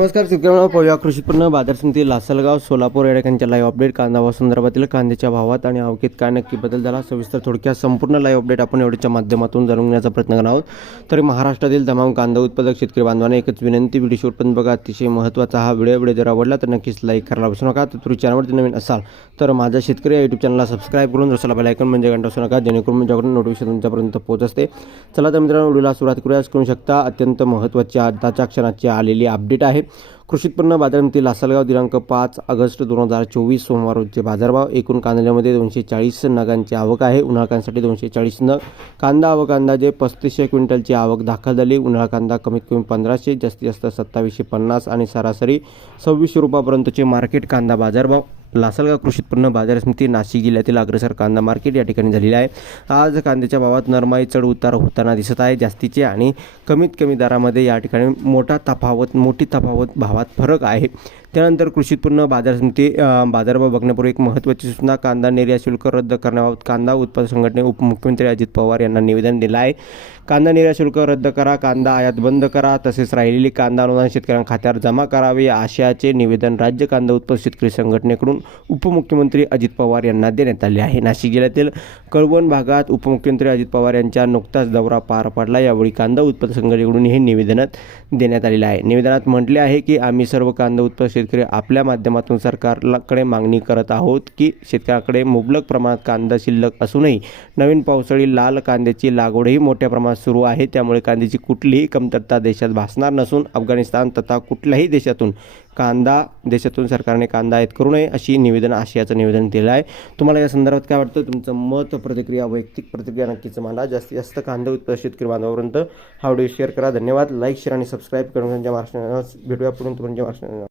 नमस्कार शुक्रवार पाहूया कृषी उत्पन्न बाजार समिती लासलगाव सोलापूर या लाईव्ह अपडेट कांदा व संदर्भातील कांद्याच्या भावात आणि अवकेत काय नक्की बदल झाला सविस्तर थोडक्यात संपूर्ण लाईव्ह अपडेट आपण एवढ्याच्या माध्यमातून जाणून घेण्याचा प्रयत्न करणार आहोत. तरी महाराष्ट्रातील तमाम कांदा उत्पादक शेतकरी बांधवांना एकच विनंती व्हिडिओ शेवटपर्यंत बघा अतिशय महत्त्वाचा हा व्हिडिओ व्हिडिओ जर आवडला तर नक्कीच लाईक करायला विसरू नका. तर तुम्ही चॅनलवरती नवीन असाल तर माझा शेतकरी या यूट्यूब चॅनलला सबस्क्राईब करून रसाला बेल आयकॉन म्हणजे घंटा असू नका जेणेकरून माझ्याकडून नोटिफिकेशन तुमच्यापर्यंत पोहोच असते. चला तर मित्रांनो व्हिडिओला सुरुवात करूया करू शकता अत्यंत महत्त्वाची आताच्या क्षणाची आलेली अपडेट आहे. कृषी उत्पन्न बाजारामध्ये लासलगाव दिनांक पाच ऑगस्ट दोन हजार चोवीस सोमवार रोजचे बाजारभाव एकूण कांद्यामध्ये दोनशे चाळीस नगांची आवक आहे. उन्हाळा कांद्यासाठी दोनशे चाळीस नग कांदा आवक अंदाजे पस्तीसशे क्विंटलची आवक दाखल झाली. उन्हाळा कांदा कमीत कमी पंधराशे जास्तीत जास्त सत्तावीसशे पन्नास आणि सरासरी सव्वीसशे रुपयापर्यंतचे मार्केट कांदा बाजारभाव लासलगाव कृषी उत्पन्न बाजार समिती नाशिक जिल्ह्यातील अग्रसर कांदा मार्केट या ठिकाणी झालेला आहे. आज कांद्याच्या भावात नरमाई चढ उतार होताना दिसत आहे. जास्तीचे आणि कमीत कमी दरामध्ये या ठिकाणी मोठा तफावत मोठी तफावत भावात फरक आहे. त्यानंतर कृषी उत्पन्न बाजार समिती बाजारभाव बघण्यापूर्वी एक महत्त्वाची सूचना कांदा निर्यात शुल्क रद्द करण्याबाबत कांदा उत्पादक संघटने उपमुख्यमंत्री अजित पवार यांना निवेदन दिलं आहे. कांदा निर्यात शुल्क रद्द करा कांदा आयात बंद करा तसेच राहिलेली कांदा अनुदान शेतकऱ्यांना खात्यावर जमा करावे आशयाचे निवेदन राज्य कांदा उत्पादक शेतकरी संघटनेकडून उपमुख्यमंत्री अजित पवार यांना देण्यात आले आहे. नाशिक जिल्ह्यातील कळवण भागात उपमुख्यमंत्री अजित पवार यांच्या नुकताच दौरा पार पडला. यावेळी कांदा उत्पादक संघटनेकडून हे निवेदनात देण्यात आलेलं आहे. निवेदनात म्हटले आहे की आम्ही सर्व कांदा उत्पादक शेतकरी आपल्या माध्यमातून सरकारकडे मागणी करत आहोत की शेतकऱ्याकडे मुबलक प्रमाणात कांदा शिल्लक असूनही नवीन पावसाळी लाल कांद्याची लागवडही मोठ्या प्रमाणात सुरू आहे. त्यामुळे कांद्याची कुठलीही कमतरता देशात भासणार नसून अफगाणिस्तान तथा कुठल्याही देशातून कांदा देशातून सरकारने कांदा आयात करू नये अशी निवेदन आशियाचं निवेदन दिलं आहे. तुम्हाला या संदर्भात काय वाटतं? तुमचं मत प्रतिक्रिया वैयक्तिक प्रतिक्रिया नक्कीच मला जास्तीत जास्त कांदा उत्पादक शेतकरी बांधवापर्यंत हा व्हिडिओ शेअर करा. धन्यवाद. लाईक शेअर आणि सबस्क्राईब करून महाराष्ट्र भेटूया पुढून. तुमच्या महाराष्ट्र